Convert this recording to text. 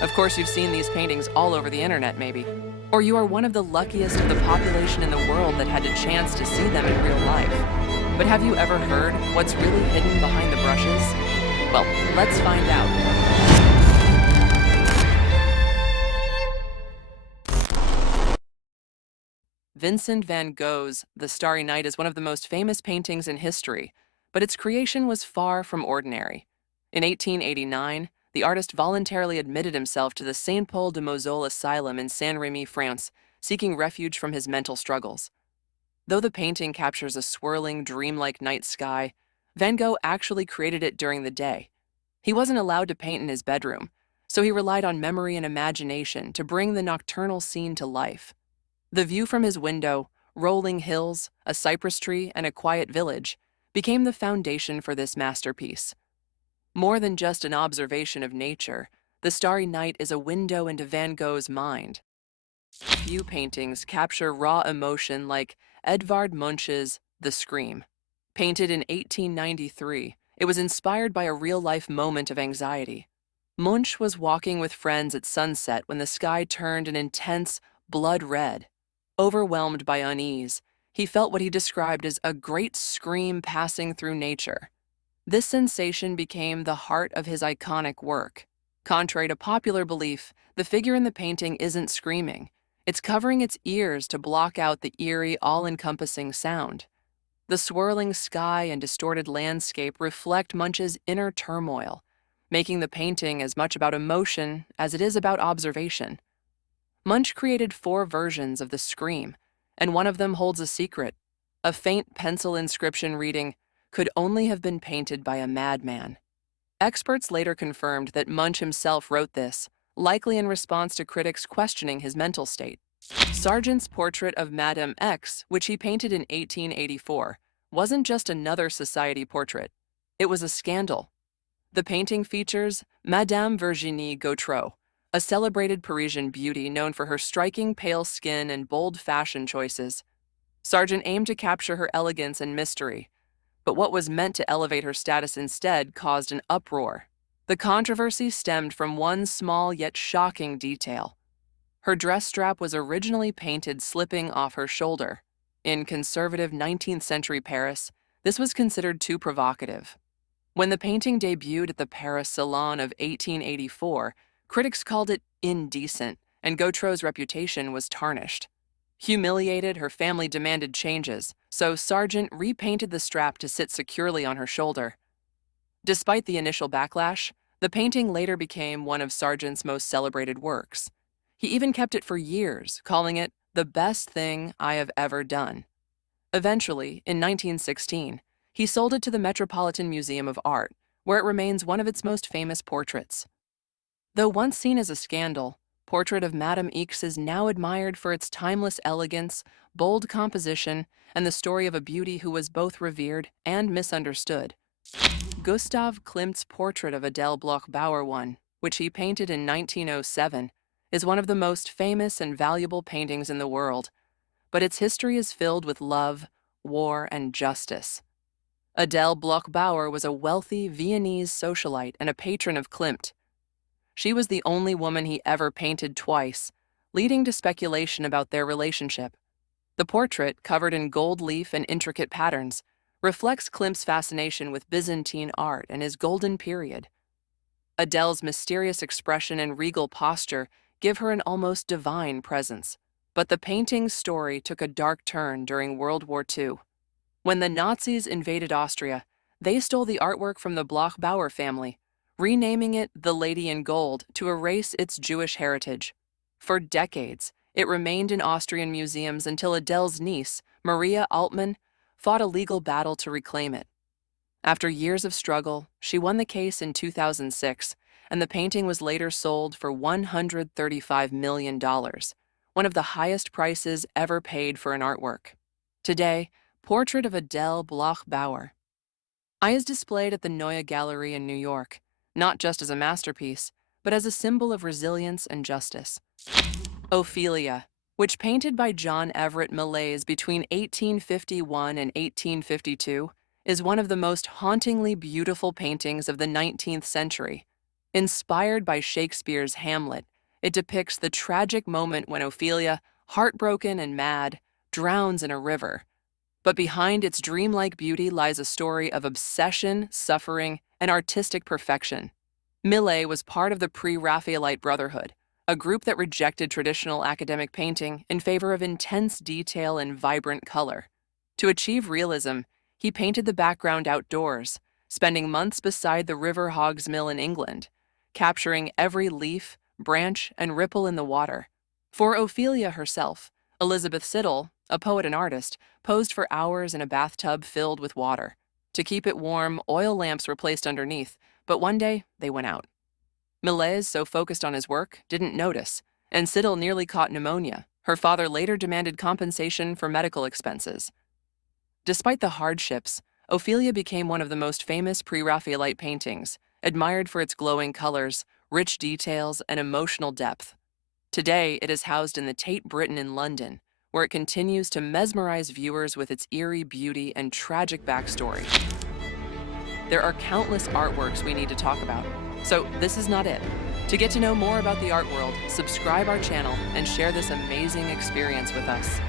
Of course, you've seen these paintings all over the internet, maybe. Or you are one of the luckiest of the population in the world that had a chance to see them in real life. But have you ever heard what's really hidden behind the brushes? Well, let's find out. Vincent van Gogh's The Starry Night is one of the most famous paintings in history, but its creation was far from ordinary. In 1889, the artist voluntarily admitted himself to the Saint Paul de Moselle Asylum in Saint-Rémy, France, seeking refuge from his mental struggles. Though the painting captures a swirling, dreamlike night sky, Van Gogh actually created it during the day. He wasn't allowed to paint in his bedroom, so he relied on memory and imagination to bring the nocturnal scene to life. The view from his window, rolling hills, a cypress tree, and a quiet village, became the foundation for this masterpiece. More than just an observation of nature, The Starry Night is a window into Van Gogh's mind. Few paintings capture raw emotion like Edvard Munch's The Scream. Painted in 1893, it was inspired by a real-life moment of anxiety. Munch was walking with friends at sunset when the sky turned an intense blood red. Overwhelmed by unease, he felt what he described as a great scream passing through nature. This sensation became the heart of his iconic work. Contrary to popular belief, the figure in the painting isn't screaming. It's covering its ears to block out the eerie, all-encompassing sound. The swirling sky and distorted landscape reflect Munch's inner turmoil, making the painting as much about emotion as it is about observation. Munch created 4 versions of the scream, and one of them holds a secret, a faint pencil inscription reading, "Could only have been painted by a madman." Experts later confirmed that Munch himself wrote this, likely in response to critics questioning his mental state. Sargent's portrait of Madame X, which he painted in 1884, wasn't just another society portrait. It was a scandal. The painting features Madame Virginie Gautreau, a celebrated Parisian beauty known for her striking pale skin and bold fashion choices. Sargent aimed to capture her elegance and mystery, but what was meant to elevate her status instead caused an uproar. The controversy stemmed from one small yet shocking detail. Her dress strap was originally painted slipping off her shoulder. In conservative 19th century Paris, this was considered too provocative. When the painting debuted at the Paris Salon of 1884, critics called it indecent, and Gautreau's reputation was tarnished. Humiliated, her family demanded changes, so Sargent repainted the strap to sit securely on her shoulder. Despite the initial backlash, the painting later became one of Sargent's most celebrated works. He even kept it for years, calling it the best thing I have ever done. Eventually, in 1916, he sold it to the Metropolitan Museum of Art, where it remains one of its most famous portraits. Though once seen as a scandal, Portrait of Madame X is now admired for its timeless elegance, bold composition, and the story of a beauty who was both revered and misunderstood. Gustav Klimt's portrait of Adele Bloch-Bauer I, which he painted in 1907, is one of the most famous and valuable paintings in the world, but its history is filled with love, war, and justice. Adele Bloch-Bauer was a wealthy Viennese socialite and a patron of Klimt. She was the only woman he ever painted twice, leading to speculation about their relationship. The portrait, covered in gold leaf and intricate patterns, reflects Klimt's fascination with Byzantine art and his golden period. Adele's mysterious expression and regal posture give her an almost divine presence. But the painting's story took a dark turn during World War II. When the Nazis invaded Austria, they stole the artwork from the Bloch-Bauer family, renaming it The Lady in Gold to erase its Jewish heritage. For decades, it remained in Austrian museums until Adele's niece, Maria Altmann, fought a legal battle to reclaim it. After years of struggle, she won the case in 2006, and the painting was later sold for $135 million, one of the highest prices ever paid for an artwork. Today, Portrait of Adele Bloch-Bauer is displayed at the Neue Gallery in New York, not just as a masterpiece, but as a symbol of resilience and justice. Ophelia, which painted by John Everett Millais between 1851 and 1852, is one of the most hauntingly beautiful paintings of the 19th century. Inspired by Shakespeare's Hamlet, it depicts the tragic moment when Ophelia, heartbroken and mad, drowns in a river. But behind its dreamlike beauty lies a story of obsession, suffering, and artistic perfection. Millet was part of the Pre-Raphaelite Brotherhood, a group that rejected traditional academic painting in favor of intense detail and vibrant color. To achieve realism, he painted the background outdoors, spending months beside the river Hog's Mill in England, capturing every leaf, branch, and ripple in the water. For Ophelia herself, Elizabeth Siddal, a poet and artist, posed for hours in a bathtub filled with water. To keep it warm, oil lamps were placed underneath, but one day they went out. Millais, so focused on his work, didn't notice, and Siddal nearly caught pneumonia. Her father later demanded compensation for medical expenses. Despite the hardships, Ophelia became one of the most famous Pre-Raphaelite paintings, admired for its glowing colors, rich details, and emotional depth. Today, it is housed in the Tate Britain in London, where it continues to mesmerize viewers with its eerie beauty and tragic backstory. There are countless artworks we need to talk about, so this is not it. To get to know more about the art world, subscribe our channel and share this amazing experience with us.